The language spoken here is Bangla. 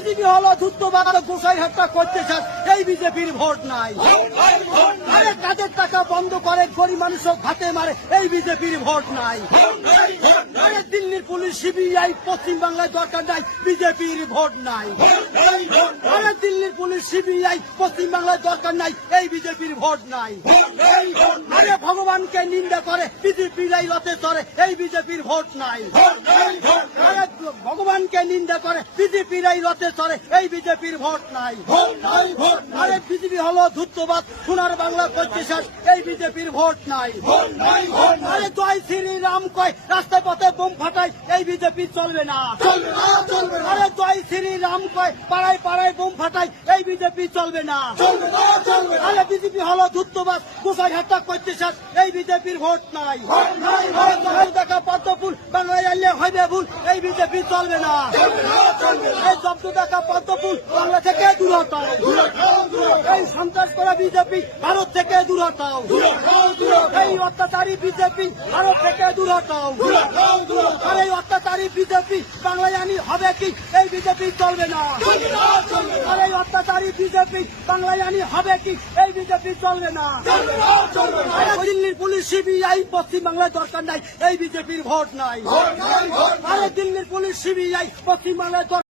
বিজেপি হলো ধূর্তবাদ গোসাই হত্যা করতে চান, এই বিজেপির ভোট নাই। আরে কাজের টাকা বন্ধ করে গরিব মানুষ ভাতে মারে, এই বিজেপির ভোট নাই। আরে দিল্লির পুলিশ সিবিআই পশ্চিম বাংলায় দরকার নাই, বিজেপির ভোট নাই। আরে দিল্লির পুলিশ সিবিআই পশ্চিম বাংলায় দরকার নাই, এই বিজেপির ভোট নাই। আরে ভগবানকে নিন্দা করে বিজেপিরাই রথে চড়ে, এই বিজেপির ভোট নাই। আরে ভগবানকে নিন্দা করে বিজেপিরাই রথে চড়ে, এই বিজেপির ভোট নাই। আরে বিজেপি হলো ধূর্তবাদ সোনার বাংলা করতে চান, এই বিজেপির ভোট নাই। আরে জয় শ্রীরাম কয় রাস্তায় পথে বোম ফাটায়, এই বিজেপি চলবে না। আরে জয় শ্রীরাম কয় পাড়ায় পাড়ায় বোম ফাটায়, এই বিজেপি চলবে না। আরে বিজেপি হলো ধূর্তবাদ গোসাই হত্যা করতে চান, এই বিজেপির ভোট নাই। দেখা পদ্মফুল বাংলায় আনলে হইবে ভুল, এই বিজেপি চলবে না। এই জব্দ দেখা পদ্মফুল বাংলা থেকে দূর হটাও। এই সন্ত্রাস করা বিজেপি ভারত থেকে দূর হটাও। এই অত্যাচারী বিজেপি ভারত থেকে দূর হটাও। আর এই অত্যাচারী বিজেপি বাংলায় আনি হবে কি, এই বিজেপি চলবে না। আর এই অত্যাচারী বিজেপি বাংলায় আনি হবে কি, এই বিজেপি চলবে না। দিল্লির পুলিশ সিবিআই পশ্চিম বাংলায় দরকার নাই, এই বিজেপির ভোট নাই। আরে দিল্লির পুলিশ সিবিআই পশ্চিম বাংলায়